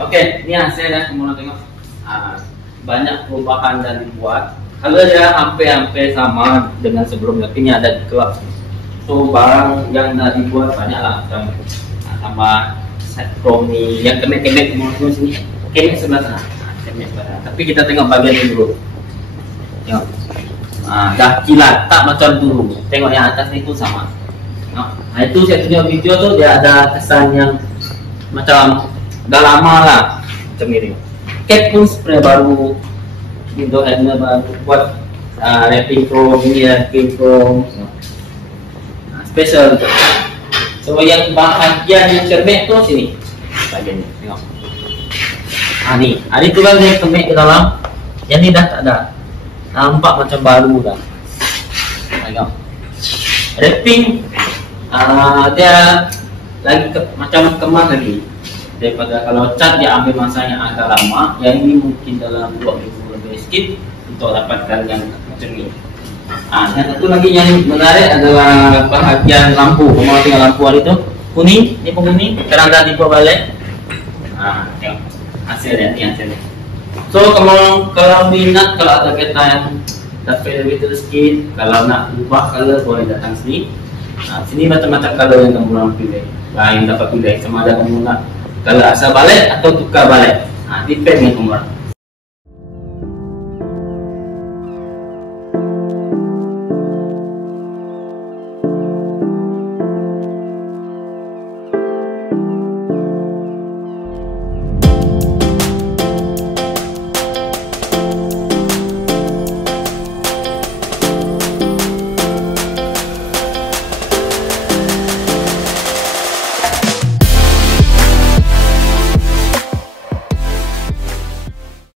Oke, ini hasilnya kamu tengok. Banyak perubahan dan dibuat. Kalau ya hampir sama dengan sebelumnya, ini ada di klub. So barang yang dah dibuat banyak lah, macam sama set chrome ni, yang kemek-kemek kamu sini, kemek sebelah sana, kemek sebelah sana. Tapi kita tengok bagian ini dulu. Tengok, dah kilat, tak macam dulu. Tengok yang atas ni pun sama. Nah, itu saya tunjuk video tu dia ada kesan yang macam dah lama lah macam ini. Cap pun spray baru, window handle baru, buat wrapping chrome ini, wrapping chrome special. So yang bahagian yang cermek tu sini bagian ni, tengok. Ni tu kan yang cermek ke dalam, yang ni dah tak ada, nampak macam baru dah. Tengok wrapping, dia lagi macam kemas lagi daripada kalau cat dia ambil masa yang agak lama. Yang ini mungkin dalam 2 minggu lebih sikit untuk dapatkan yang macam ni. Yang satu lagi yang menarik adalah bahagian lampu. Kamu tengok lampu hari tu kuning, ni pun kuning, sekarang dah dibuat balik. Tengok hasilnya, ni hasilnya. So kalau minat, kalau ada kereta yang dapat lebih sikit, kalau nak ubah color boleh datang sini. Sini macam-macam color yang kamu nak pilih, yang dapat pilih sama ada kamu nak kalau asal balik atau tukar balik, depend dengan kamu.